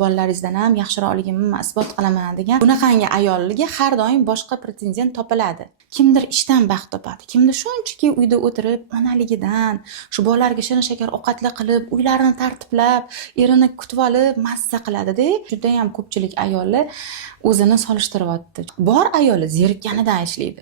Bolalaringizdan ham yaxshiroqligimni isbot qilaman degan bunaqangi ayolga har doim boshqa pretendent topiladi. Kimdir ishdan baxt topadi, kimdir shunchaki uyda o'tirib onaligidan shu bolalarga shirin shakar ovqatlar qilib, uylarini tartiblab, erini kutib olib mazza qiladi-da. Juda ham ko'pchilik ayollar o'zini solishtiryapti. Bor ayoli zerikkanidan ishlaydi.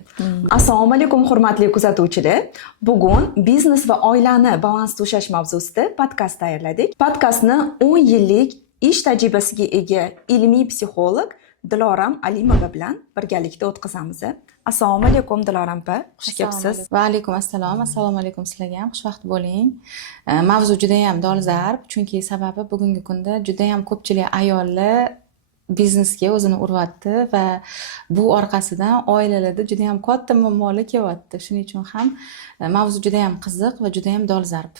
Assalomu alaykum hurmatli kuzatuvchilar. Bugun biznes va oilani balansda ushlash mavzusida podkast tayyorladik. Podkastni 10 yillik ish tajribasiga ega ilmiy psixolog Diloram Alimova bilan birgalikda o'tkazamiz. Assalomu alaykum Diloram opa, xush kelibsiz. Va alaykum assalom. Assalomu alaykum sizlarga ham. Xushvaqt bo'ling. Mavzu juda ham dolzarb, chunki sababi bugungi kunda juda ham ko'pchilik ayollar biznesga o'zini uryapti va bu orqasidan oilalarda juda ham katta muammolar kelyapti. Shuning uchun ham mavzu juda ham qiziq va juda ham dolzarb.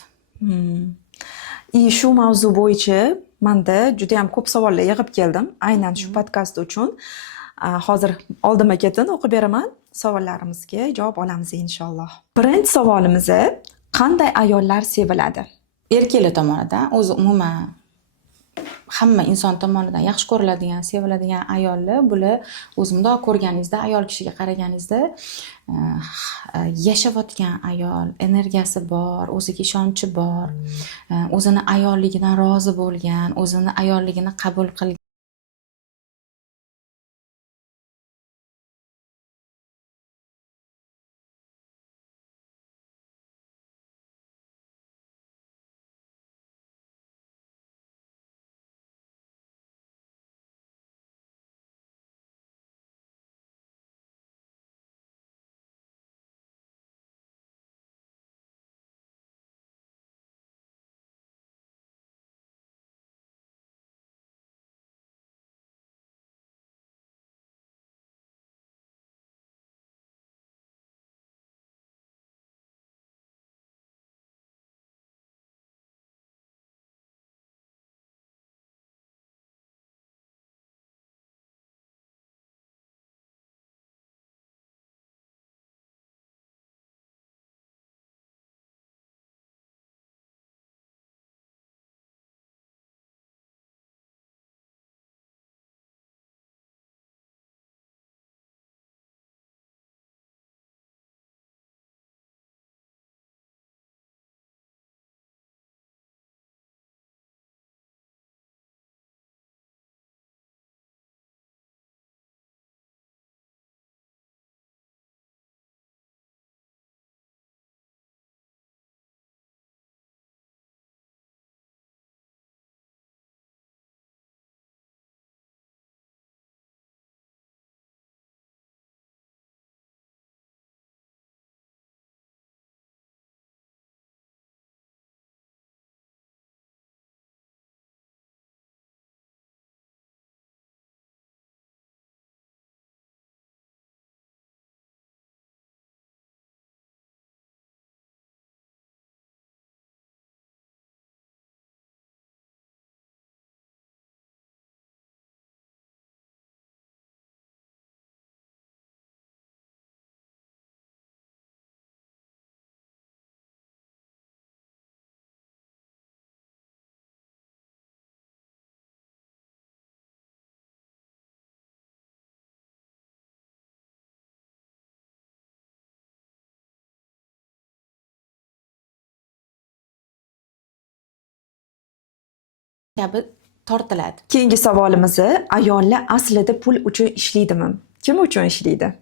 Shu mavzu bo'yicha menda juda ham ko'p savollar yig'ib keldim, aynan shu podkast uchun. Hozir oldimga ketin o'qib beraman. Savollarimizga javob olamiz inshaalloh. Birinchi savolimiz: qanday ayollar seviladi? Erkaklar tomonidan o'zi umuman hamma inson tomonidan yaxshi ko'riladigan, seviladigan ayollar, bular o'z mundoq ko'rganingizda, ayol kishiga qaraganingizda yashayotgan ayol, energiyasi bor, o'ziga ishonchi bor, o'zini ayolligidan rozi bo'lgan, o'zini ayolligini qabul qilgan kabi tortiladi. Keyingi savolimiz: ayollar aslida pul uchun ishlaydimi? Kim uchun ishlaydi?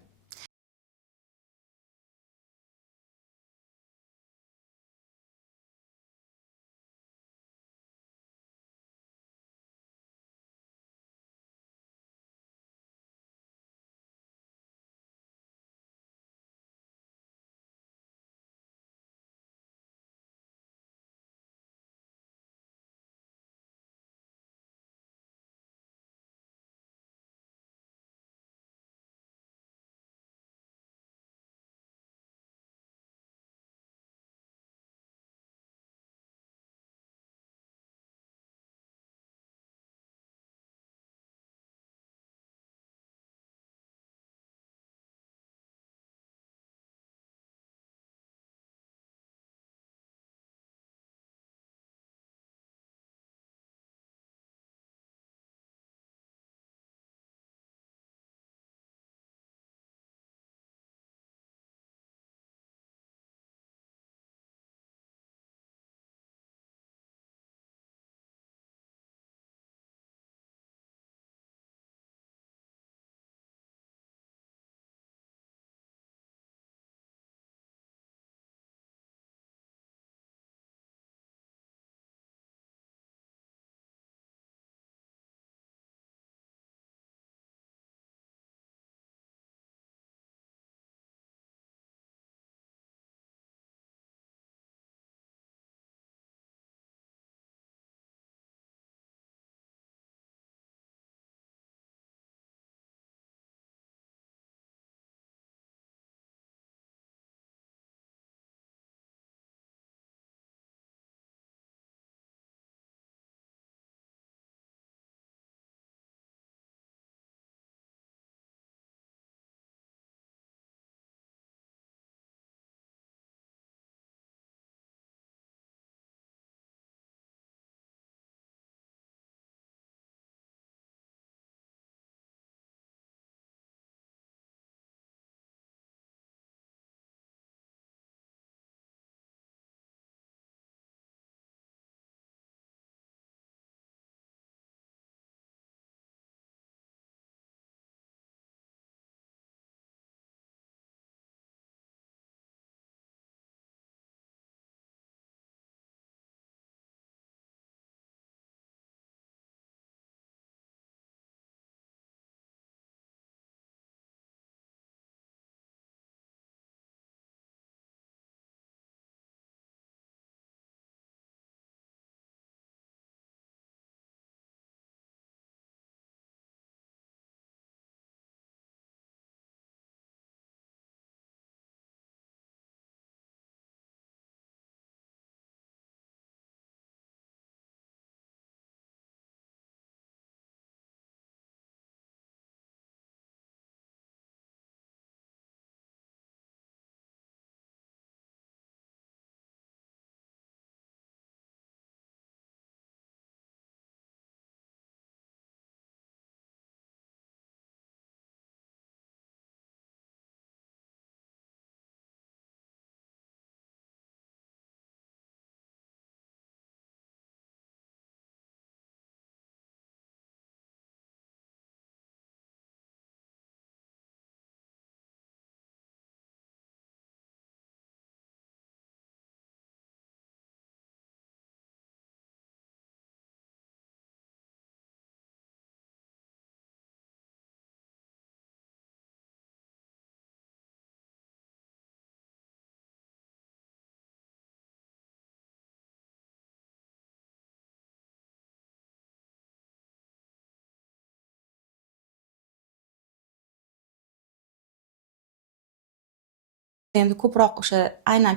endi ko'proq o'sha aynan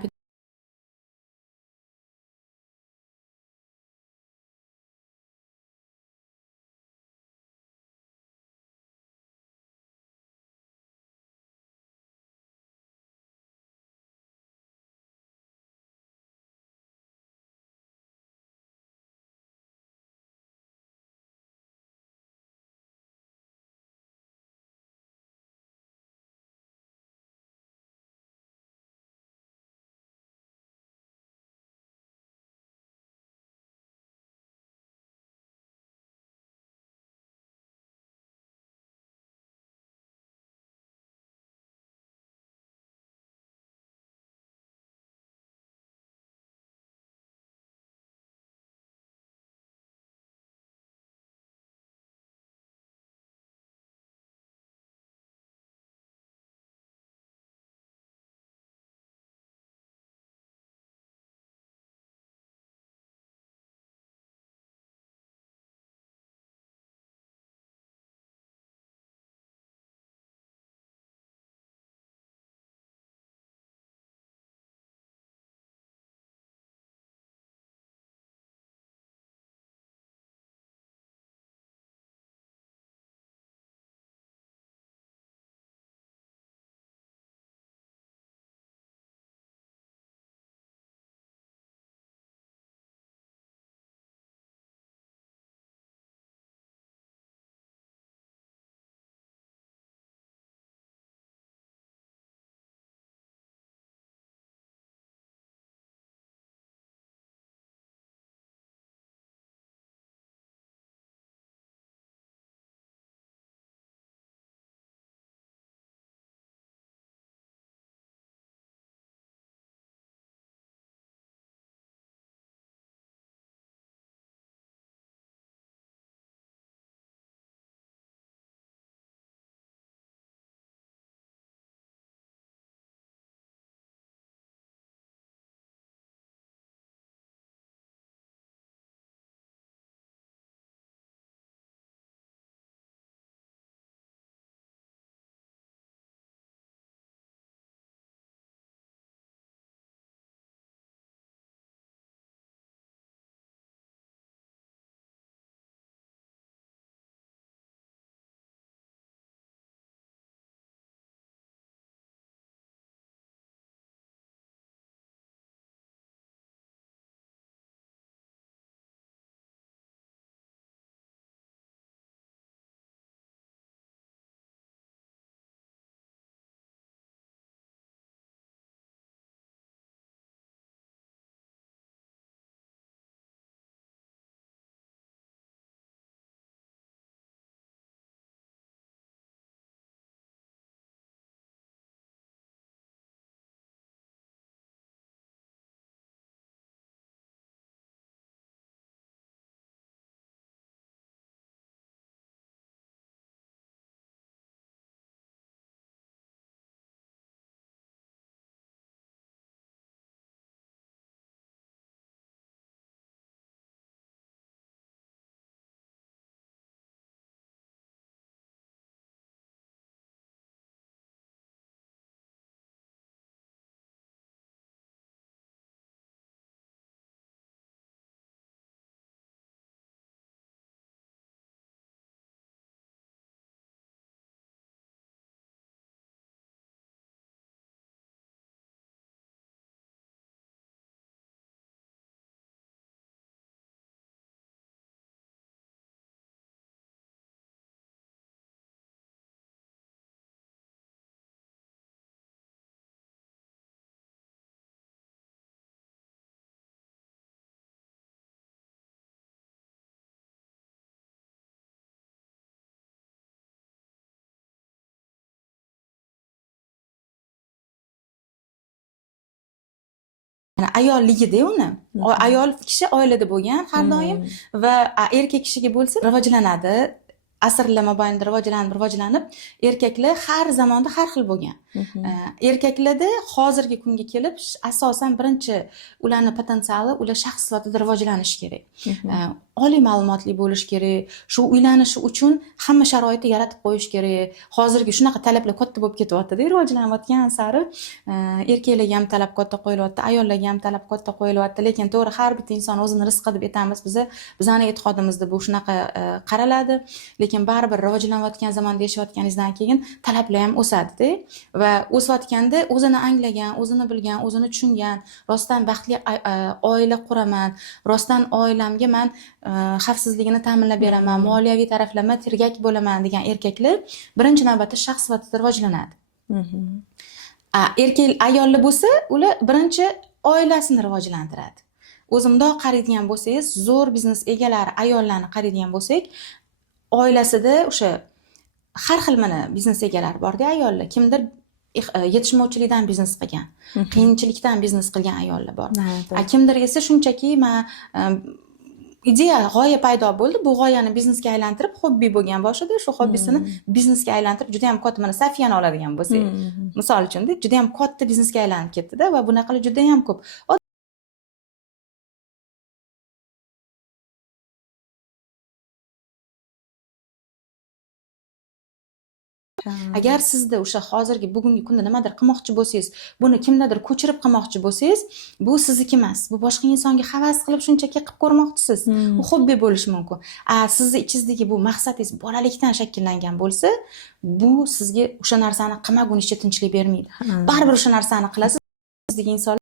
yani ayolligida uni ayol kishi oilada bo'lgan har doim va erkak kishiga bo'lsa rivojlanadi, asrlar mobaynida rivojlanib erkaklar har zamonda har xil bo'lgan. Erkaklarda hozirgi kunga kelib asosan birinchi ularni potensiali ular shaxs sifatida rivojlanishi kerak. Oliy ma'lumotli bo'lish kerak. Shu uylanishi uchun hamma sharoitni yaratib qo'yish kerak. Hozirgi shunaqa talablar katta bo'lib ketyapti-da, rivojlanayotgan sari erkaklarga ham talab katta qo'yilyapti, ayollarga ham talab katta qo'yilyapti, lekin to'g'ri har bitta inson o'zini rizqi deb aytamiz bizani e'tiqodimizda bu shunaqa qaraladi, lekin baribir rivojlanayotgan zamonda yashayotganingizdan keyin talablar ham o'sadi-da va o'sayotganda o'zini anglagan, o'zini bilgan, o'zini tushungan, rostdan baxtli oila quraman, rostdan oilamga men xavfsizligini ta'minlab beraman, moliyaviy taraflama tirgak bo'laman degan erkaklar birinchi navbatda shaxs sifatida rivojlanadi. Ayollar bo'lsa, ular birinchi oilasini rivojlantiradi. O'zimdoq qaraydigan bo'lsangiz, zo'r biznes egalari ayollarni qaraydigan bo'lsak, oilasida o'sha har xil mana biznes egalari bor-da ayollar, kimdir yetishmovchilikdan biznes qilgan, qiyinchilikdan biznes qilgan ayollar bor. Kimdir esa shunchaki men ideya, g'oya paydo bo'ldi, bu g'oyani biznesga aylantirib, hobbi bo'lgan boshida, shu hobbisini biznesga aylantirib, juda ham katta, mana Safiyani oladigan bo'lsak, misol uchun, juda ham katta biznesga aylanib ketdi-da va bunaqalar juda ham ko'p. Agar sizda o'sha hozirgi bugungi kunda nimadir qilmoqchi bo'lsangiz, buni kimdadir ko'chirib qilmoqchi bo'lsangiz, bu sizniki emas. Bu boshqa insonga havas qilib shunchaki qilib ko'rmoqchisiz. Bu hobbi bo'lishi mumkin. Sizni ichingizdagi bu maqsadingiz bolalikdan shakllangan bo'lsa, bu sizga o'sha narsani qilmagunicha tinchlik bermaydi. Baribir o'sha narsani qilasiz. Sizdagi inson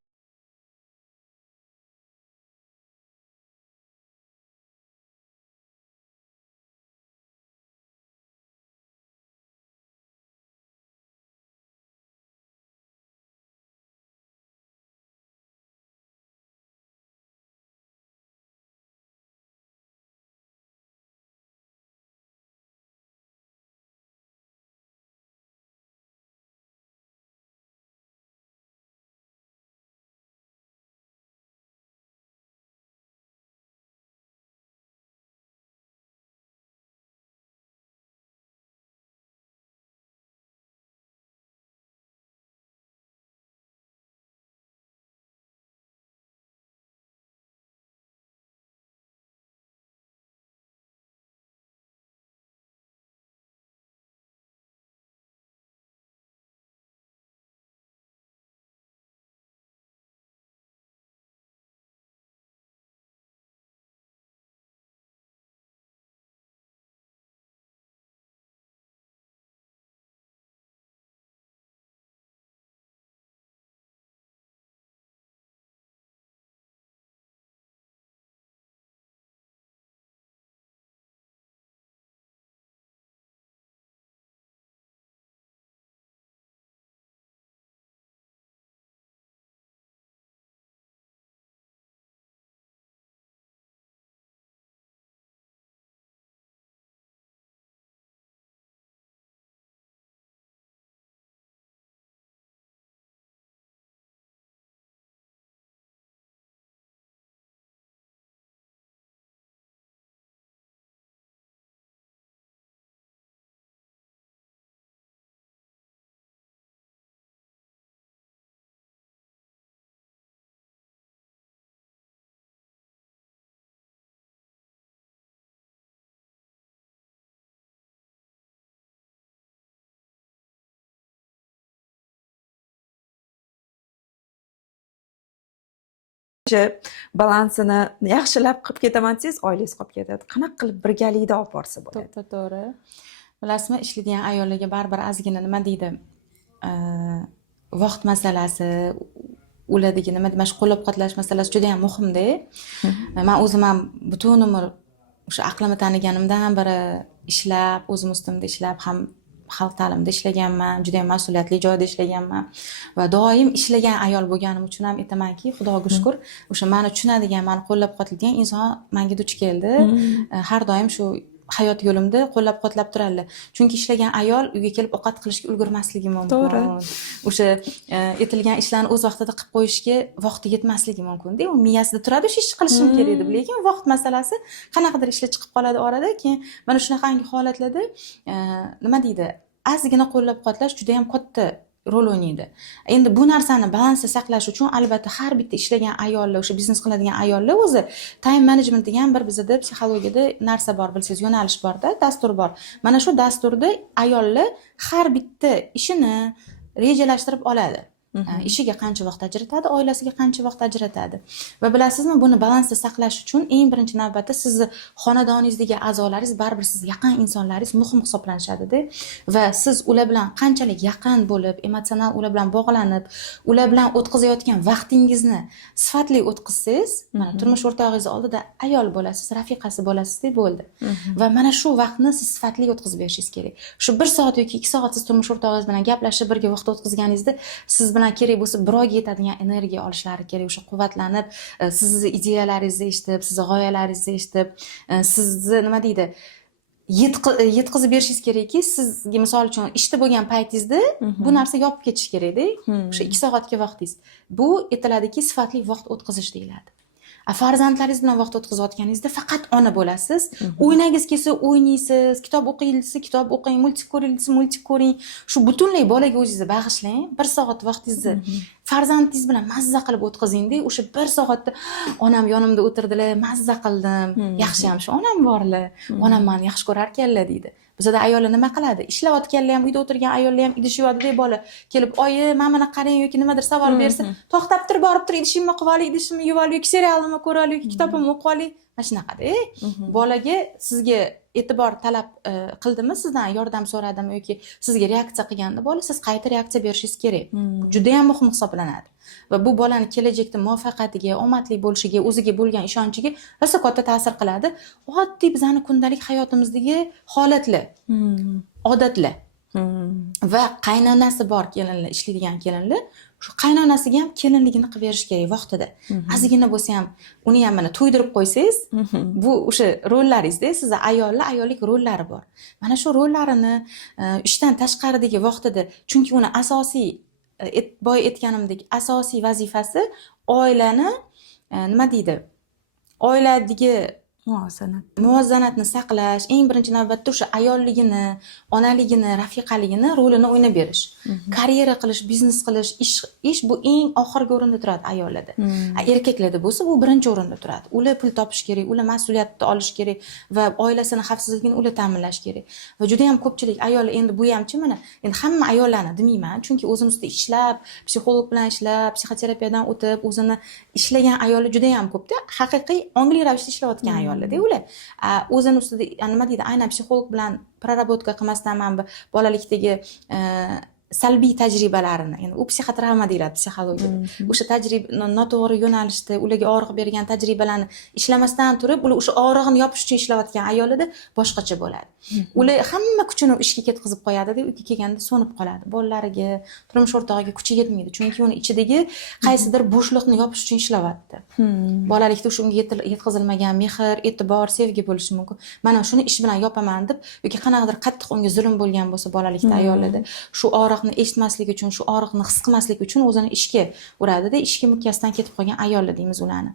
balansini yaxshilab qilib ketaman desangiz, oilangiz qolib ketadi. Qanaqa qilib birgalikda olib borsa bo'ladi? To'g'ri. Bilasizmi, ishlaydigan ayollarga baribir ozgina nima deydi? Vaqt masalasi, ulardagi nima demoqchi, qo'llab-quvvatlash masalasi juda ham muhimda. Men o'zim ham butun umr o'sha aqlimni taniganimdan beri ishlab, o'zim ustimda ishlab, ham xalq ta'limida ishlaganman, juda ham mas'uliyatli joyda ishlaganman va doim ishlagan ayol bo'lganim uchun ham aytamanki, Xudoga shukr, o'sha meni tushunadigan, meni qo'llab-quvvatlaydigan inson menga duch keldi. Har doim shu hayot yo'limda qo'llab-quvvatlab turadilar. Chunki ishlagan ayol uyga kelib ovqat qilishga ulgurmasligi mumkin. To'g'ri. O'sha etilgan ishlarni o'z vaqtida qilib qo'yishga vaqti yetmasligi mumkin-da. U miyasida turadi, o'sha ishni qilishim kerak deb, lekin vaqt masalasi qanaqadir ishlar chiqib qoladi orada. Keyin mana shunaqangi holatlarda nima deydi? Ozgina qo'llab-quvvatlash juda ham katta rol o'ynaydi. Endi bu narsani balansda saqlash uchun albatta har bitta ishlagan ayollar, o'sha biznes qiladigan ayollar o'zi time management degan bir bizda psixologiyada narsa bor, bilsangiz, yo'nalish bor-da, dastur bor. Mana shu dasturda ayollar har bitta ishini rejalashtirib oladi. Ishiga qancha vaqt ajratadi, oilasiga qancha vaqt ajratadi. Va bilasizmi, buni balansda saqlash uchun eng birinchi navbatda sizni xonadoningizdagi a'zolaringiz baribir siz yaqin insonlaringiz muhim hisoblanishadi-da. Va siz ular bilan qanchalik yaqin bo'lib, emotsional ular bilan bog'lanib, ular bilan o'tkazayotgan vaqtingizni sifatli o'tkazsangiz, mana turmush o'rtog'ingiz oldida ayol bo'lasiz, rafiqasi bo'lasiz-da, bo'ldi. Va mana shu vaqtni siz sifatli o'tkazib berishingiz kerak. Shu 1 soat yoki 2 soat siz turmush o'rtog'ingiz bilan gaplashib birga vaqt o'tkazganingizda siz bilan kerak bo'lsa bir oyga yetadigan energiya olishlari kerak, o'sha quvvatlanib, sizni ideyalaringizni eshitib, sizni g'oyalaringizni eshitib, sizni nima deydi, yetkazib berishingiz kerakki, sizga misol uchun ishda bo'lgan paytingizda bu narsa yopib ketish kerak-da. O'sha 2 soatga vaqtingiz. Bu aytiladiki, sifatli vaqt o'tkazish deyiladi. Farzandlaringiz bilan vaqt o'tkazayotganingizda faqat ona bo'lasiz. O'ynagingiz kelsa o'ynaysiz, kitob o'qiyilsa kitob o'qing, multik ko'ringilsa multik ko'ring. Shu butunlay bolaga o'zingizni bag'ishlang. 1 soat vaqtingizni farzandingiz bilan mazza qilib o'tkazing-da. O'sha 1 soatda onam yonimda o'tirdilar, mazza qildim. Yaxshi ham shu onam borlar. Onam meni yaxshi ko'rar ekanlar deydi. Bizda ayollar nima qiladi? Ishlayotganlar ham, uyda o'tirgan ayollar ham idish yuvadi-da, bola kelib, "Oyi, mana buni qarang" yoki nimadir savol bersa, to'xtab tur, borib tur, idishimni qilib olay, idishimni yuvib olay, yoki serialni ko'rib olay, yoki kitobimni o'qib olay. Mana shunaqada. Bolaga sizga e'tibor talab qildimi, sizdan yordam so'radimi yoki sizga reaksiya qilganda bola siz qayta reaksiya berishingiz kerak. Juda ham muhim hisoblanadi. Va bu bolani kelajakda muvaffaqiyatiga, omadli bo'lishiga, o'ziga bo'lgan ishonchiga rosa katta ta'sir qiladi. Oddiy bizani kundalik hayotimizdagi holatlar, odatlar. Va qaynonasi bor kelinlar, ishlaydigan kelinlar, shu qaynonasiga ham kelinligini qilib berish kerak vaqtida. Ozgina bo'lsa ham uni ham mana to'ydirib qo'ysangiz, bu o'sha rollaringizda, sizda ayollik rollari bor. Mana shu rollarini ishdan tashqaridagi vaqtida, chunki uni asosiy boy aytganimdek asosiy vazifasi oilani nima deydi? Oiladagi muvozanatni saqlash, eng birinchi navbatda o'sha ayolligini, onaligini, rafiqaligini rolini o'ynab berish. Karyera qilish, biznes qilish, ish bu eng oxirgi o'rinda turadi ayollarda. Erkaklarda bo'lsa bu birinchi o'rinda turadi. Ular pul topish kerak, ular mas'uliyatni olish kerak va oilasini xavfsizligini ular ta'minlash kerak. Va juda ham ko'pchilik ayollar endi bu hamchi mana, endi hamma ayollarni demayman, chunki o'zimizda ishlab, psixolog bilan ishlab, psixoterapiyadan o'tib, o'zini ishlagan ayollar juda ham ko'pda. Haqiqiy ongli ravishda ishlayotgan ayollar. Ular o'zini ustida nima deydi, aynan psixolog bilan prarabotka qilmasdan men bu bolalikdagi salbiy tajribalarini, ya'ni u psixotravma deyiladi psixologiyada. O'sha tajriba noto'g'ri yo'nalishda ularga og'riq bergan tajribalarni ishlamasdan turib, ular o'sha og'rig'ini yopish uchun ishlayotgan ayollarda boshqacha bo'ladi. Ular hamma kuchini ishga ketkazib qo'yadi-da, uyga kelganda so'nib qoladi. Bolalariga, turmush o'rtog'iga kuchi yetmaydi, chunki uni ichidagi qaysidir bo'shliqni yopish uchun ishlayapti. Bolalikda shunga yetkazilmagan mehr, e'tibor, sevgi bo'lishi mumkin. Mana shuni ish bilan yopaman deb yoki qanaqadir qattiq unga zulm bo'lgan bo'lsa bolalikda ayollarda, shu og'riq eshitmaslik uchun, shu og'riqni his qilmaslik uchun o'zini ishga uradida, ishga mukkasidan ketib qolgan ayollar deymiz ularni.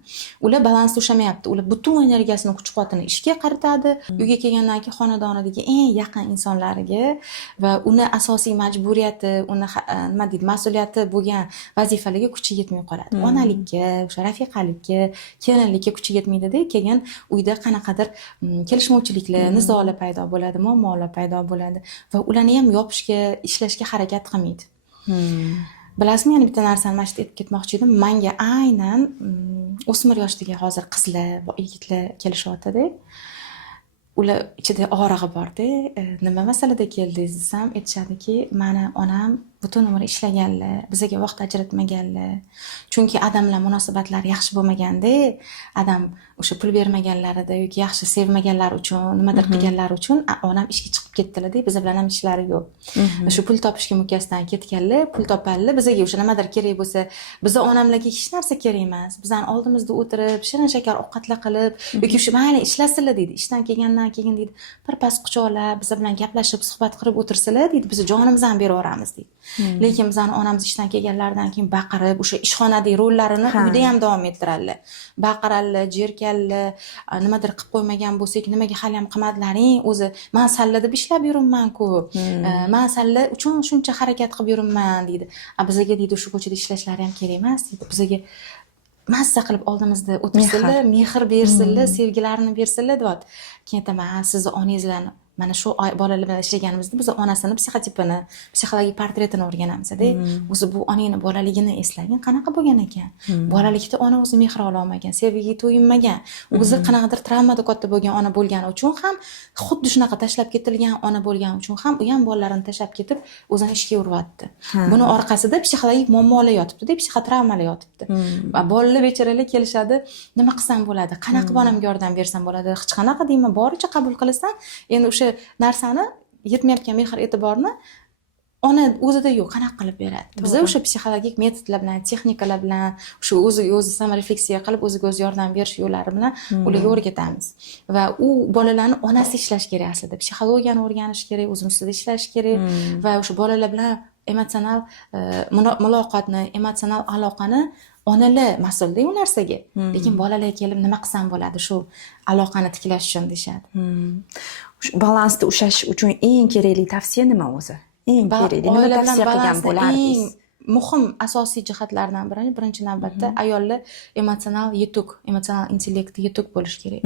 Ular balansda ushlamayapti. Ular butun energiyasini, kuch-quvvatini ishga qaratadi. Uyga kelgandan keyin xonadonidagi eng yaqin insonlariga va uni asosiy majburiyati, uni nima deydi, mas'uliyati bo'lgan vazifalarga kuchi yetmay qoladi. Onalikka, o'sha rafiqalikka, kelinlikka kuchi yetmaydi-da, keyin uyda qanaqadir kelishmovchiliklar, nizolar paydo bo'ladi, muammolar paydo bo'ladi va ularni ham yopishga, ishlashga harakat qilmaydi. Bilasizmi, yana bitta narsani mana shu aytib ketmoqchi edim. Menga aynan o'smir yoshdagi hozir qizlar va yigitlar kelishyapti-da. Ular ichida og'rig'i bor-da. Nima masalada keldingiz desam, aytishadiki, meni onam butun umr ishlaganlar, bizga vaqt ajratmaganlar. Chunki adam bilan munosabatlari yaxshi bo'lmaganda, adam o'sha pul bermaganlarida yoki yaxshi sevmaganlar uchun, nimadir qilganlar uchun onam ishga chiqib ketdilar-da, biz bilan ham ishlari yo'q. Shu pul topishga mukkasidan ketganlar, pul topadilar, bizga o'sha nimadir kerak bo'lsa, biza onamlarga hech narsa kerak emas. Bizdan oldimizda o'tirib, shirin shakar ovqatlar qilib, yoki shu mayli ishlasinlar deydi. Ishdan kelgandan keyin deydi, birpas quchoqlab, biz bilan gaplashib, suhbat qilib o'tirsalar deydi, biz jonimizni ham beraveramiz deydi. Lekin bizani onamiz ishdan kelganlaridan keyin baqirib, o'sha ishxonadagi rollarini uyda ham davom ettiradilar. Baqiradilar, jerkanlar, nimadir qilib qo'ymagan bo'lsak, nimaga hali ham qilmadilaring? O'zi men salla deb ishlab yuribman-ku. Men salla uchun shuncha harakat qilib yuribman deydi. Bizga deydi shu ko'chada ishlashlari ham kerak emas deydi. Bizga mazza qilib oldimizda o'tirsinlar, mehr bersinlar, sevgilarini bersinlar deyapti. Keyin aytaman, sizni onangizlarni mana shu bolalar bilan ishlaganimizda biz onasini psixotipini, psixologik portretini o'rganamiz-da. O'zi bu onangni bolaligini eslagin, qanaqa bo'lgan ekan? Bolalikda ona o'zi mehr ola olmagan, sevgiga to'yinmagan, o'zi qanaqadir travmada katta bo'lgan ona bo'lgani uchun ham xuddi shunaqa tashlab ketilgan ona bo'lgani uchun ham u ham bolalarini tashlab ketib o'zini ishga uryapti. Buni orqasida psixologik muammolar yotibdi-da, psixotravmalar yotibdi. Va bolalar bechoralar kelishadi, nima qilsam bo'ladi? Qanaqa onamga yordam bersam bo'ladi? Hech qanaqa deyman, boricha qabul qilasan. Endi o'sha narsani yetmayotgan mehr e'tiborni ona o'zida yo'q, qanaqa qilib beradi? Biz o'sha psixologik metodlar bilan, texnikalar bilan, o'sha o'zi samarefleksiya qilib, o'ziga o'zi yordam berish yo'llari bilan ularga o'rgatamiz. Va u bolalarni onasi ishlash kerak aslida. Psixologiyani o'rganish kerak, o'zimiz ustida ishlash kerak va o'sha bolalar bilan emotsional muloqotni, emotsional aloqani onalar mas'ulda u narsaga. Lekin bolalar kelib nima qilsam bo'ladi shu aloqani tiklash uchun deyshadi. Balansda ushlash uchun eng kerakli tavsiya nima o'zi? Eng kerakli nima tavsiya qilgan bo'lardingiz? Muhim asosiy jihatlardan biri birinchi navbatda ayollar emotsional yetuk, emotsional intellekti yetuk bo'lish kerak.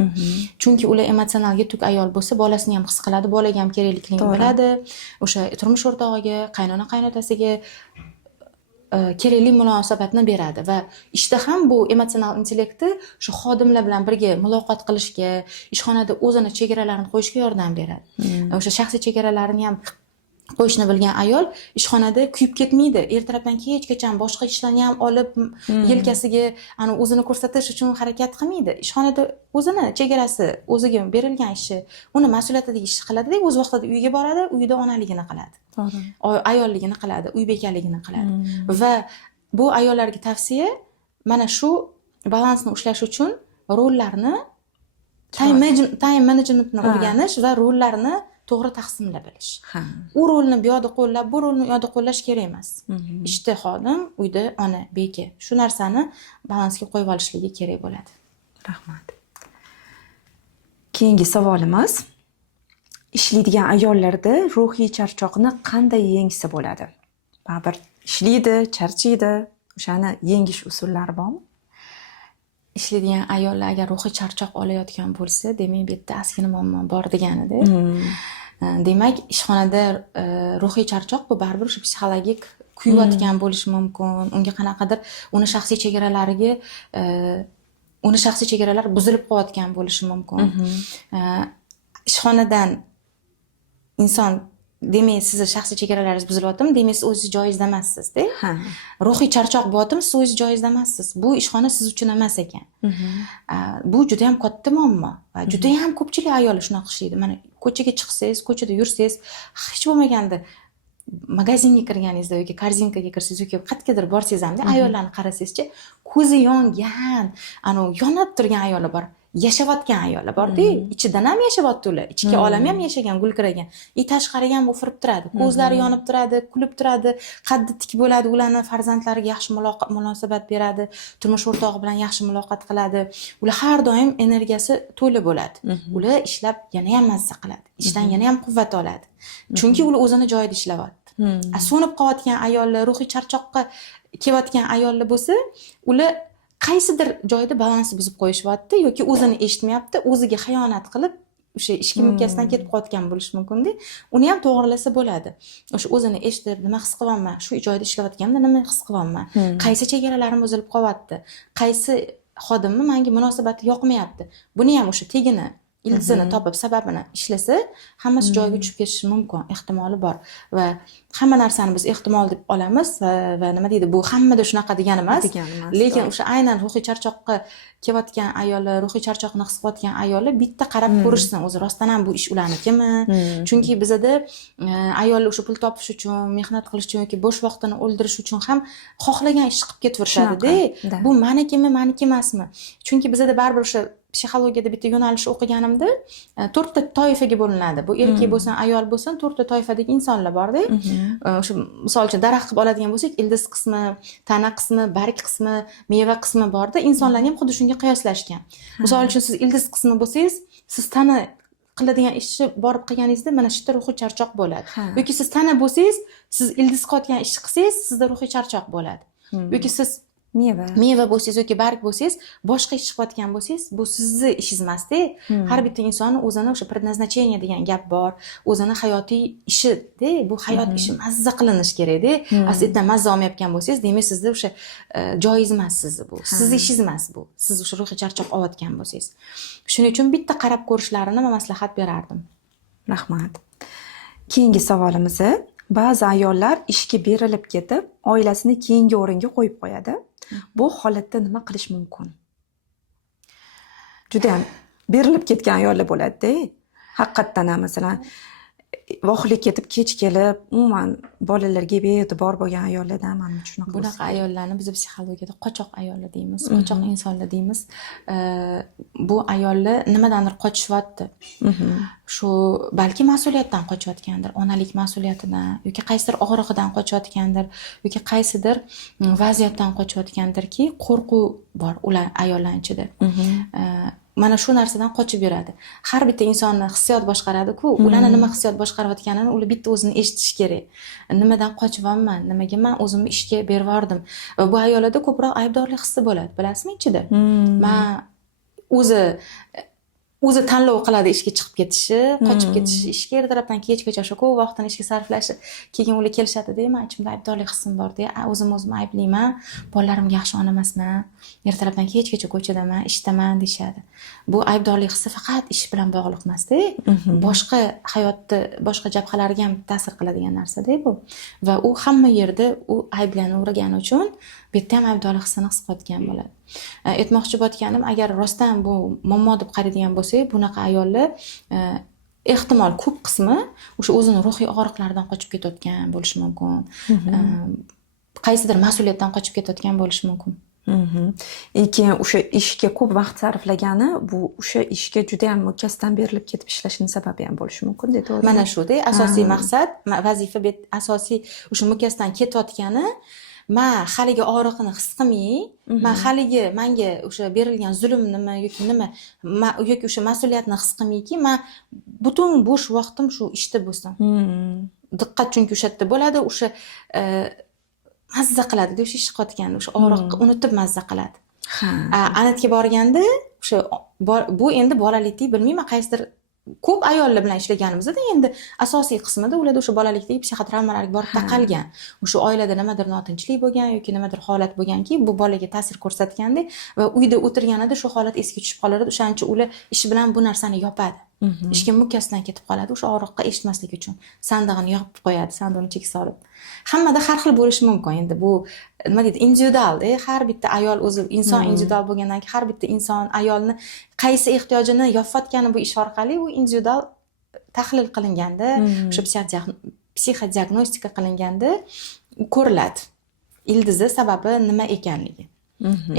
Chunki ular emotsional yetuk ayol bo'lsa, bolasini ham his qiladi, bolaga ham kerakligini biladi. O'sha turmush o'rtog'iga, qaynona qaynotasiga kerakli munosabatni beradi va ishda ham bu emotsional intellekti shu xodimlar bilan birga muloqot qilishga, ishxonada o'zini chegaralarini qo'yishga yordam beradi. O'sha shaxsiy chegaralarini ham qo'yishni bilgan ayol ishxonada kuyib ketmaydi. Ertalabdan kechgacha boshqa ishlarni ham olib yelkasiga o'zini ko'rsatish uchun harakat qilmaydi. Ishxonada o'zini chegarasi, o'ziga berilgan ishi, uni mas'uliyatidagi ishni qiladi-da, o'z vaqtida uyga boradi, uyda onaligini qiladi. Ayolligini qiladi, uy bekaligini qiladi. Va bu ayollarga tavsiya mana shu balansni ushlash uchun rollarni time managementni o'rganish va rollarni to'g'ri taqsimlab bilish. U rolni bu yoqda qo'llab, bu rolni u yoqda qo'llash kerak emas. Ishda xodim, uyda ona, beka. Shu narsani balansga qo'yib olishligi kerak bo'ladi. Rahmat. Keyingi savolimiz: ishlaydigan ayollarda ruhiy charchoqni qanday yengsa bo'ladi? Baribir ishlaydi, charchaydi, o'shani yengish usullari bormi? Ishlaydigan ayollar agar ruhiy charchoq olayotgan bo'lsa, demak bu yerda ozgina muammo bor deganida. Demak, ishxonada ruhiy charchoq bu baribir shu psixologik kuyayotgan bo'lishi mumkin. Unga qanaqadir uni shaxsiy chegaralar buzilib qolayotgan bo'lishi mumkin. Ishxonadan inson demak, sizni shaxsiy chegaralaringiz buzilyaptimi? Demak, siz o'zingiz joyizda emassiz-da. Ruhiy charchoq bo'lyaptimi? Siz o'zingiz joyizda emassiz. Bu ishxona siz uchun emas ekan. Bu juda ham katta muammo va juda ham ko'pchilik ayollar shunaqa ishlaydi. Mana ko'chaga chiqsangiz, ko'chada yursangiz, hech bo'lmaganda magazinga kirganingizda yoki korzinkaga kirsangiz yoki qayergadir borsangiz ham ayollarni qarasangizchi, ko'zi yongan, yonib turgan ayollar bor. Yashayotgan ayollar bor-da, ichidan ham yashayapti ular. Ichki olami ham yashagan, gulkiragan. Tashqariga ham o'firib turadi. Ko'zlari yonib turadi, kulib turadi, qaddi tik bo'ladi, ularning farzandlariga yaxshi munosabat beradi, turmush o'rtog'i bilan yaxshi muloqot qiladi. Ular har doim energiyasi to'la bo'ladi. Ular ishlab yana ham mazza qiladi. Ishdan yana ham quvvat oladi. Chunki ular o'zini joyida ishlayapti. So'nib qolayotgan ayollar, ruhiy charchoqqa kelayotgan ayollar bo'lsa, ular qaysidir joyda balansni buzib qo'yishyapti yoki o'zini eshitmayapti, o'ziga xiyonat qilib o'sha ishga mukkasidan ketib qolgan bo'lishi mumkin-da. Uni ham to'g'rilasa bo'ladi. O'sha o'zini eshitib, nima his qilyapman, shu joyda ishlayotganimda nima his qilyapman, qaysi chegaralarim buzilib qolyapti, qaysi xodimni menga munosabati yoqmayapti. Buni ham o'sha tegini ildizini topib sababini ishlasa hammasi joyiga tushib ketishi mumkin, ehtimoli bor. Va hamma narsani biz ehtimol deb olamiz va nima deydi, bu hammada shunaqa degani emas. Lekin o'sha aynan ruhiy charchoqqa kelayotgan ayollar, ruhiy charchoqni his qilayotgan ayollar bitta qarab ko'rishsin, o'zi rostdan ham bu ish ularnikimi? Chunki bizada ayollar o'sha pul topish uchun, mehnat qilish uchun yoki bo'sh vaqtini o'ldirish uchun ham xohlagan ishni qilib ketaverishadi-da. Bu menikimi, meniki emasmi? Chunki bizada baribir o'sha psixologiyada bitta yo'nalish o'qiganimda 4 ta toifaga bo'linadi. Bu erkak bo'lsin, ayol bo'lsin, 4 ta toifadagi insonlar bor-da. O'sha misol uchun daraxt qilib oladigan bo'lsak, ildiz qismi, tana qismi, barg qismi, meva qismi bor-da. Insonlarni ham xuddi shunga qiyoslashgan. Misol uchun siz ildiz qismi bo'lsangiz, siz tana qiladigan ishni borib qilganingizda mana shu yerda ruhiy charchoq bo'ladi. Yoki siz tana bo'lsangiz, siz ildiz qilayotgan ishni qilsangiz, sizda ruhiy charchoq bo'ladi. Yoki siz meva bo'lsangiz yoki barg bo'lsangiz, boshqa ish qilayotgan bo'lsangiz, bu sizni ishingiz emas-da. Har bitta inson o'zini o'sha предназначение degan gap bor. O'zini hayotiy ishi-da, bu hayot ishi mazza qilinish kerak-da. Aslida mazza olmayotgan bo'lsangiz, demak sizda o'sha joiz emas sizni bu. Sizni ishingiz emas bu. Siz o'sha ruhiy charchoq olayotgan bo'lsangiz. Shuning uchun bitta qarab ko'rishlarini men maslahat berardim. Rahmat. Keyingi savolimiz: ba'zi ayollar ishga berilib ketib, oilasini keyingi o'ringa qo'yib qo'yadi. Bu holatda nima qilish mumkin? Juda ham berilib ketgan ayollar bo'ladi-da. Haqiqatdan ham masalan vohlik ketib kech kelib, umuman bolalarga bee'tibor bo'lgan ayollardan mana shunaqa. Bunaqa ayollarni biz psixologiyada qochoq ayollar deymiz, qochoq insonlar deymiz. Bu ayollar nimadandir qochishyapti. Shu balki mas'uliyatdan qochayotgandir, onalik mas'uliyatidan yoki qaysidir og'rig'idan qochayotgandir yoki qaysidir vaziyatdan qochayotgandirki, qo'rquv bor ular ayollar ichida. Mana shu narsadan qochib yuradi. Har bitta insonni hissiyot boshqaradi-ku, ularni nima hissiyot boshqarayotganini ular bitta o'zini eshitish kerak. Nimadan qochyapman? Nimaga men o'zimni ishga berib yubordim? Va bu ayollarda ko'proq aybdorlik hissi bo'ladi, bilasizmi ichida? Men o'zi tanlov qiladi ishga chiqib ketishi, qochib ketishi, ishga ertalabdan kechgacha o'sha ko'p vaqtini ishga sarflashi, keyin ular kelishadi-da, men ichimda aybdorlik hissim bor-da, o'zimni ayblayman, bolalarimga yaxshi ona emasman, ertalabdan kechgacha ko'chadaman, ishdaman deyshadi. Bu aybdorlik hissi faqat ish bilan bog'liq emas-da, boshqa hayotda, boshqa jabhalarga ham ta'sir qiladigan narsa-da bu. Va u hamma yerda u ayblanavergani uchun bu yerda ham aybdorlik hissini his qilayotgan bo'ladi. Aytmoqchi bo'lganim, agar rostdan bu muammo deb qaraydigan bo'lsak, bunaqa ayollar ehtimol ko'p qismi o'sha o'zini ruhiy og'riqlardan qochib ketayotgan bo'lishi mumkin. Qaysidir mas'uliyatdan qochib ketayotgan bo'lishi mumkin. Keyin o'sha ishga ko'p vaqt sarflagani, bu o'sha ishga juda ham mukkasidan berilib ketib ishlashining sababi ham bo'lishi mumkin dedi. Mana shu-da asosiy maqsad, vazifa asosiy o'sha mukkasidan ketayotgani, men haligi og'riqni his qilmay, men haligi menga o'sha berilgan zulmnimi yoki nima, yoki o'sha mas'uliyatni his qilmayki, men butun bo'sh vaqtim shu ishda bo'lsin. Diqqat chunki o'sha yerda bo'ladi, o'sha mazza qiladi, o'sha ish qilayotganda o'sha og'riqni unutib mazza qiladi. Anatga borganda o'sha bu endi bolalikda bilmayman qaysidir ko'p ayollar bilan ishlaganimizda endi asosiy qismida ularda o'sha bolalikdagi psixotravmalarga borib taqalgan. O'sha oilada nimadir notinchlik bo'lgan yoki nimadir holat bo'lganki, bu bolaga ta'sir ko'rsatganda va uyda o'tirganida shu holat esga tushib qoladi. O'shancha ular ish bilan bu narsani yopadi. Ishga mukkasidan ketib qoladi o'sha og'riqqa eshitmaslik uchun. Sandig'ini yopib qo'yadi, sandig'ini chekka solib. Hammada har xil bo'lishi mumkin. Endi bu nima deydi, individual-da. Har bitta ayol o'zi inson individual bo'lgandan keyin har bitta inson ayolni qaysi ehtiyojini yopayotgani bu ish orqali u individual tahlil qilinganda, o'sha psixodiagnostika qilinganda ko'riladi. Ildizi sababi nima ekanligi.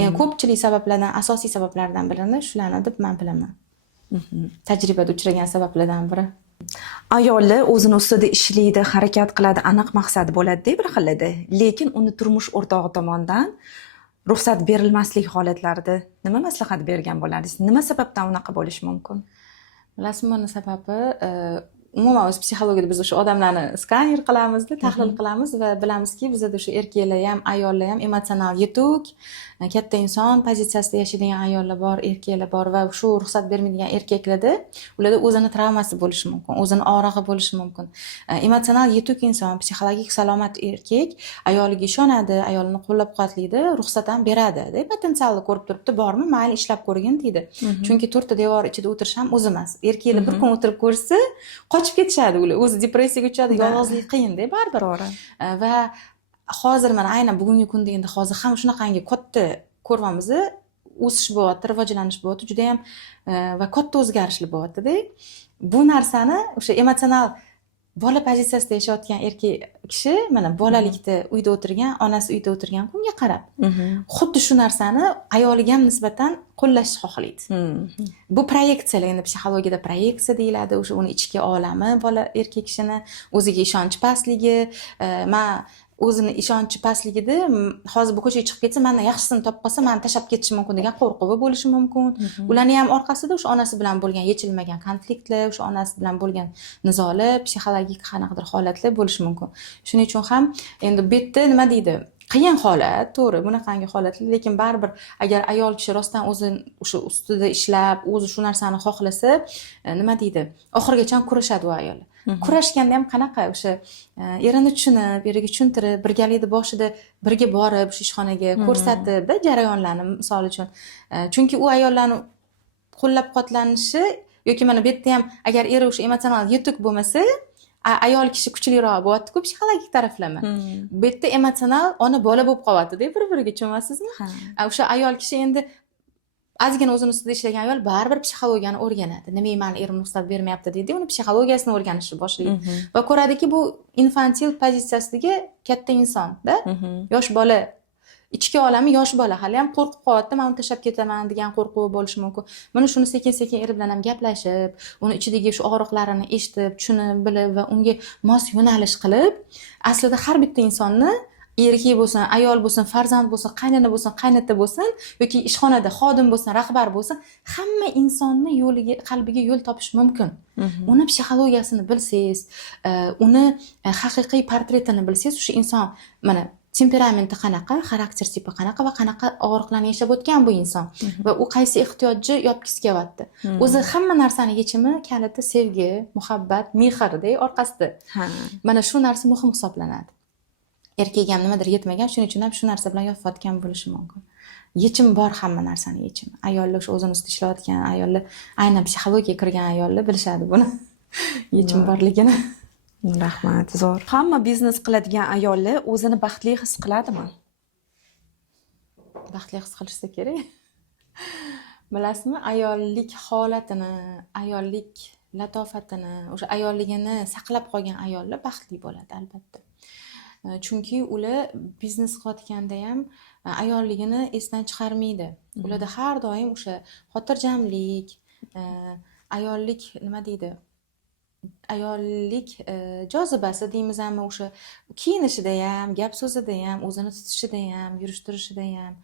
Ya'ni ko'pchilik sabablardan, asosiy sabablardan birini shularni deb men bilaman. Tajribada uchragan sabablardan biri. Ayollar o'zini ustida ishlaydi, harakat qiladi, aniq maqsadi bo'ladi-da bir xilda. Lekin uni turmush o'rtog'i tomonidan ruxsat berilmaslik holatlarida nima maslahat bergan bo'lardingiz? Nima sababdan unaqa bo'lishi mumkin? Bilasizmi, buni sababi umuman o'z psixologiyada biz o'sha odamlarni skaner qilamizda, tahlil qilamiz va bilamizki, bizada o'sha erkaklar ham, ayollar ham emotsional yetuk, katta inson pozitsiyasida yashaydigan ayollar bor, erkaklar bor va shu ruxsat bermaydigan erkaklarda ularda o'zini travmasi bo'lishi mumkin, o'zini og'rig'i bo'lishi mumkin. Emotsional yetuk inson, psixologik salomat erkak ayoliga ishonadi, ayolini qo'llab-quvvatlaydi, ruxsat ham beradi. Potensialni ko'rib turibdi, bormi, mayli ishlab ko'rgin deydi. Chunki to'rtta devor ichida o'tirish ham o'z emas. Erkaklar bir kun o'tirib ko'rsa, qochib ketishadi ular. O'zi depressiyaga tushadi, yolg'izlik qiyin-da baribir. Va hozir mana aynan bugungi kunda endi hozir ham shunaqangi katta ko'ramiz, o'sish bo'lyapti, rivojlanish bo'lyapti, juda ham va katta o'zgarishlar bo'lyapti-da. Bu narsani o'sha emotsional bola pozitsiyasida yashayotgan erkak kishi mana bolalikda uyda o'tirgan, onasi uyda o'tirgan kunga qarab, xuddi shu narsani ayoliga ham nisbatan qo'llashni xohlaydi. Bu proyeksiyalar, endi psixologiyada proyeksiya deyiladi, o'sha uni ichki olami bola erkak kishini o'ziga ishonchi pastligi, o'zini ishonchi pastligida hozir bu ko'chaga chiqib ketsa, mendan yaxshisini topib qolsa, meni tashlab ketishi mumkin degan qo'rquvi bo'lishi mumkin. Ularning ham orqasida o'sha onasi bilan bo'lgan yechilmagan konfliktlar, o'sha onasi bilan bo'lgan nizolar, psixologik qanaqadir holatlar bo'lishi mumkin. Shuning uchun ham endi bu yerda nima deydi? Qiyin holat, to'g'ri, bunaqangi holatlar, lekin baribir agar ayol kishi rostdan o'zi o'sha ustida ishlab, o'zi shu narsani xohlasa, nima deydi? Oxirigacha kurashadi u ayol. Kurashganda ham qanaqa o'sha erini tushunib, eriga tushuntirib, birgalikda boshida birga borib shu ishxonaga ko'rsatib jarayonlarni misol uchun. Chunki u ayollarning qo'llab-quvvatlanishi yoki mana bu yerda ham agar eri o'sha emotsional yetuk bo'lmasa, ayol kishi kuchliroq bo'lyapti-ku psixologik taraflama. Bu yerda emotsional ona bola bo'lib qolyapti-da, bir-biriga tushunasizmi? O'sha ayol kishi endi ozgina o'zini ustida ishlagan ayol baribir psixologiyani o'rganadi. Nimaga meni erim ruxsat bermayapti deydi, uni psixologiyasini o'rganishni boshlaydi. Va ko'radiki, bu infantil pozitsiyasidagi katta inson-da, yosh bola, ichki olami yosh bola, hali ham qo'rqib qolyapti, men uni tashlab ketaman degan qo'rquvi bo'lishi mumkin. Mana shuni sekin-sekin eri bilan ham gaplashib, uni ichidagi shu og'riqlarini eshitib, tushunib, bilib va unga mos yo'nalish qilib, aslida har bitta insonni erkak bo'lsin, ayol bo'lsin, farzand bo'lsin, qaynona bo'lsin, qaynota bo'lsin yoki ishxonada xodim bo'lsin, rahbar bo'lsin, hamma insonni yo'liga, qalbiga yo'l topish mumkin. Uni psixologiyasini bilsangiz, uni haqiqiy portretini bilsangiz, o'sha inson mana temperamenti qanaqa, xarakter tipi qanaqa va qanaqa og'riqlarni yashab o'tgan bu inson va u qaysi ehtiyojni yopgisi kelyapti. O'zi hamma narsani yechimi kaliti sevgi, muhabbat, mehrda orqasida. Mana shu narsa muhim hisoblanadi. Erkak ham nimadir yetmagan, shuning uchun ham shu narsa bilan yopayotgan bo'lishi mumkin. Yechim bor, hamma narsani yechimi. Ayollar o'sha o'zini ustida ishlayotgan ayollar, aynan psixologiyaga kirgan ayollar bilishadi buni. Yechim borligini. Rahmat, zo'r. Hamma biznes qiladigan ayollar o'zini baxtli his qiladimi? Baxtli his qilishsa kerak. Bilasizmi, ayollik holatini, ayollik latofatini, o'sha ayolligini saqlab qolgan ayollar baxtli bo'ladi albatta. Chunki ular biznes qilayotganda ham ayolligini esdan chiqarmaydi. Ularda har doim o'sha xotirjamlik, ayollik nima deydi? Ayollik jozibasi deymizmi, o'sha kiyinishida ham, gap so'zida ham, o'zini tutishida ham, yurish-turishida ham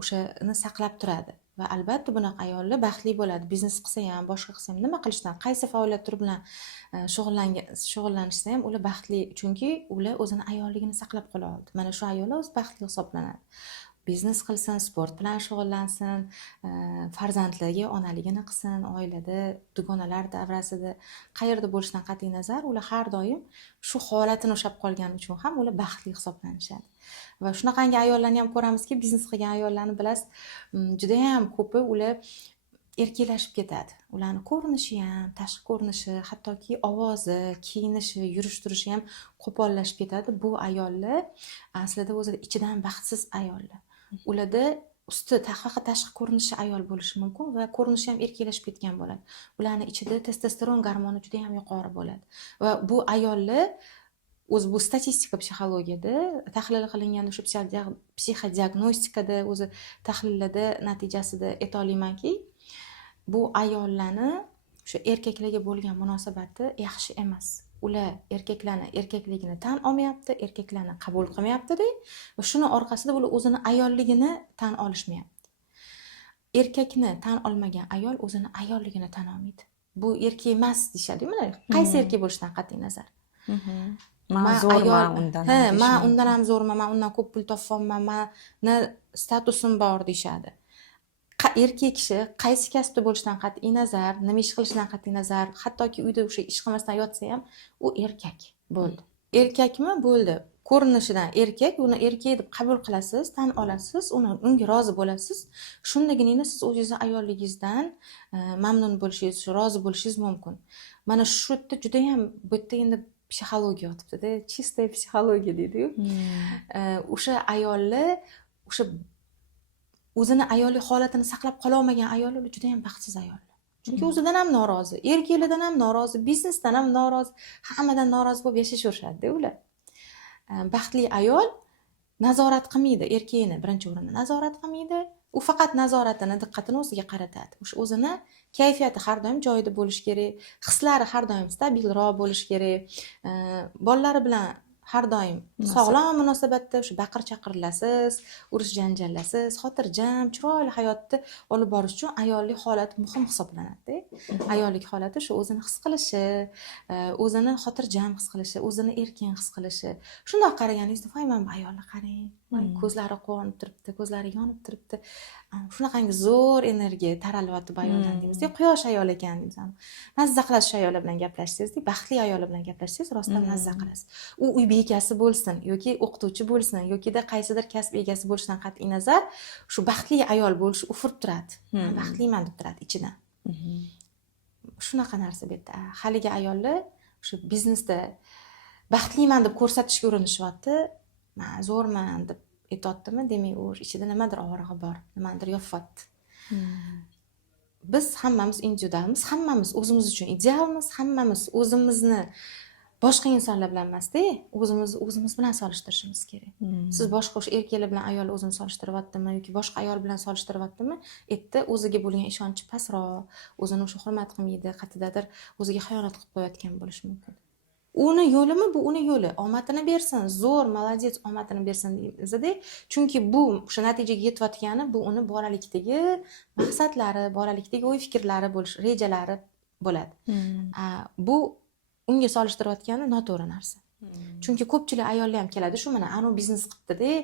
o'shani saqlab turadi. Va albatta bunaqa ayollar baxtli bo'ladi. Biznes qilsa ham, boshqa qilsa ham, nima qilishdan, qaysi faoliyat turi bilan shug'ullanishsa ham ular baxtli, chunki ular o'zini ayolligini saqlab qola oldi. Mana shu ayollar o'zi baxtli hisoblanadi. Biznes qilsin, sport bilan shug'ullansin, farzandlarga onaligini qilsin, oilada, dugonalar davrasida qayerda bo'lishidan qat'iy nazar, ular har doim shu holatini ushlab qolgani uchun ham ular baxtli hisoblanishadi. Va shunaqangi ayollarni ham ko'ramizki, biznes qilgan ayollarni bilasiz, juda ham ko'pi ular erkaklashib ketadi. Ularning ko'rinishi ham, tashqi ko'rinishi, hattoki ovozi, kiyinishi, yurish-turishi ham qo'pollashib ketadi. Bu ayollar aslida o'zida ichidan baxtsiz ayollar. Ularda usti tashqi ko'rinishi ayol bo'lishi mumkin va ko'rinishi ham erkaklashib ketgan bo'ladi. Ularning ichida testosteron gormoni juda ham yuqori bo'ladi. Va bu ayollar o'zi bu statistika psixologiyada tahlil qilingan o'sha psixodiagnostikada o'zi tahlillarda natijasida aytolmaymanki, bu ayollarni o'sha erkaklarga bo'lgan munosabati yaxshi emas. Ular erkaklarni erkakligini tan olmayapti, erkaklarni qabul qilmayapti-da va shuni orqasida ular o'zini ayolligini tan olishmayapti. Erkakni tan olmagan ayol o'zini ayolligini tan olmaydi. bu erkak emas deyishadi-yu, mana qaysi erkak bo'lishidan qat'iy nazar. Men zo'rman undan. Men undan ham zo'rman, men undan ko'p pul topyapman, meni statusim bor deyishadi. Erkak kishi qaysi kasbda bo'lishidan qat'iy nazar, nima ish qilishidan qat'iy nazar, hattoki uyda o'sha ish qilmasdan yotsa ham u erkak bo'ldi. Erkakmi bo'ldi. Ko'rinishidan erkak, uni erkak deb qabul qilasiz, tan olasiz, unga rozi bo'lasiz. Shundagina siz o'zingizni ayolligingizdan mamnun bo'lishingiz, rozi bo'lishingiz mumkin. Mana shu yerda juda ham bu yerda endi psixologiya yotibdi-da, chistaya psixologiya deydi-yu. O'sha ayolni o'sha o'zini ayollik holatini saqlab qola olmagan ayollar juda ham baxtsiz ayollar. Chunki o'zidan ham norozi, erkaklardan ham norozi, biznesdan ham norozi, hammadan norozi bo'lib yashashadi ular. Baxtli ayol nazorat qilmaydi erkagini, birinchi o'rinda nazorat qilmaydi. U faqat nazoratini, diqqatini o'ziga qaratadi. O'sha o'zini kayfiyati har doim joyida bo'lishi kerak, hislari har doim stabilroq bo'lishi kerak. Bolalari bilan har doim sog'lom munosabatda o'sha baqir-chaqirlasiz, urush janjallasiz, xotirjam, chiroyli hayotni olib borish uchun ayollik holati muhim hisoblanadi. Ayollik holati shu o'zini his qilishi, o'zini xotirjam his qilishi, o'zini erkin his qilishi. Shundoq qaraganingizda, "Voy, mana bu ayolni qarang. Ko'zlari quvonib turibdi, ko'zlari yonib turibdi. Shunaqangi zo'r energiya taralyapti bu ayoldan" deymiz. Quyosh ayol ekan deymiz. Mazza qilasiz ayollar bilan gaplashsangiz, baxtli ayollar bilan gaplashsangiz, rostdan mazza qilasiz. U uy bekasi bo'lsin yoki o'qituvchi bo'lsin yokida qaysidir kasb egasi bo'lishidan qat'iy nazar, shu baxtli ayol bo'lishi ufurib turadi. Baxtliman deb turadi ichidan. Shunaqa narsa bu yerda. Haligi ayollar shu biznesda baxtliman deb ko'rsatishga urinishyapti. Men zo'rman deb aytayaptimi, demak u ichida nimadir og'rig'i bor, nimadir yopyapti. Biz hammamiz individualmiz, hammamiz o'zimiz uchun idealmiz, hammamiz o'zimizni boshqa insonlar bilan emas-da, o'zimiz bilan solishtirishimiz kerak. Siz boshqa o'sha erkaklar bilan ayol o'zini solishtiryaptimi yoki boshqa ayol bilan solishtiryaptimi? Erta o'ziga bo'lgan ishonchi pastroq, o'zini o'sha hurmat qilmaydi, qatidadir o'ziga xiyonat qilib qo'yayotgan bo'lishi mumkin. Uni yo'limi bu uni yo'li. Omadini bersin, zo'r, молодец, omadini bersin deymiz-da. Chunki bu o'sha natijaga yetayotgani bu uni bolalikdagi maqsadlari, bolalikdagi o'y-fikrlari bo'lish, rejalari bo'ladi. Bu unga solishtirayotgani noto'g'ri narsa. Chunki ko'pchilik ayollar ham keladi, shu mana anu biznes qilibdi-da,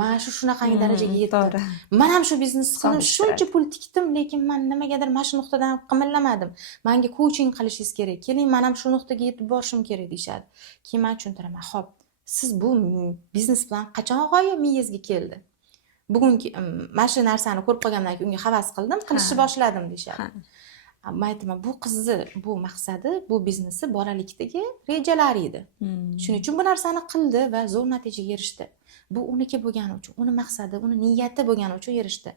men shunaqangi darajaga yetdim. Men ham shu biznes qilib shuncha pul tikdim, lekin men nimagadir mana shu nuqtadan qimillamadim. Menga coaching qilishingiz kerak. Keling, men ham shu nuqtaga yetib borishim kerak deyshadi. Keyin men tushuntiraman. Xo'p, siz bu biznes bilan qachon g'oya miyangizga keldi? Bugungi mana shu narsani ko'rib qolgandan keyin unga havas qildim, qilishni boshladim deyshadi. Men aytaman, bu qizni bu maqsadi, bu biznesi bolalikdagi rejalari edi. Shuning uchun bu narsani qildi va zo'r natijaga erishdi. Bu uniki bo'lgani uchun, uni maqsadi, uni niyati bo'lgani uchun erishdi.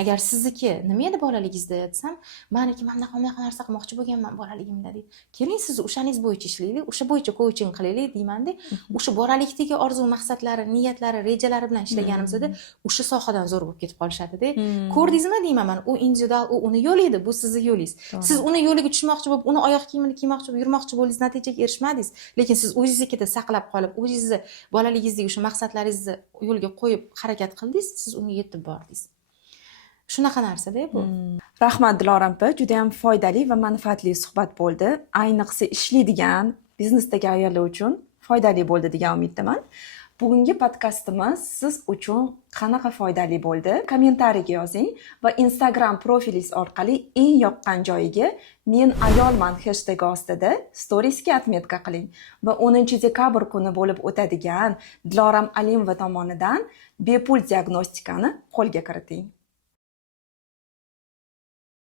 Agar sizniki nima edi bolaligingizda desam, meniki mana bunaqa narsa qilmoqchi bo'lganman bolaligimda deydi. Keling, siz o'shaningiz bo'yicha ishlaylik, o'sha bo'yicha coaching qilaylik deyman-da. O'sha bolalikdagi orzu, maqsadlari, niyatlari, rejalari bilan ishlaganimizda o'sha sohadan zo'r bo'lib ketib qolishadi-da. Ko'rdingizmi deyman men, u individual, u uni yo'li edi, bu sizning yo'lingiz. Siz uni yo'liga tushmoqchi bo'lib, uni oyoq kiyimini kiymoqchi bo'lib, yurmoqchi bo'ldingiz, natijaga erishmadingiz. Lekin siz o'zingiznikida saqlab qolib, o'zingizni bolaligingizdagi o'sha maqsadlaringizni yo'lga qo'yib harakat qildingiz, siz unga yetib bordingiz. Shunaqa narsa-da bu. Rahmat Diloram opa, juda ham foydali va manfaatli suhbat bo'ldi. Ayniqsa ishlaydigan biznesdagi ayollar uchun foydali bo'ldi degan umiddaman. Bugungi podkastimiz siz uchun qanaqa foydali bo'ldi? Kommentariyaga yozing va Instagram profilingiz orqali eng yoqqan joyiga "Men ayolman" hashtag ostida storiesga atmetka qiling va 10-dekabr kuni bo'lib o'tadigan Diloram Alimova tomonidan bepul diagnostikani qo'lga kiriting.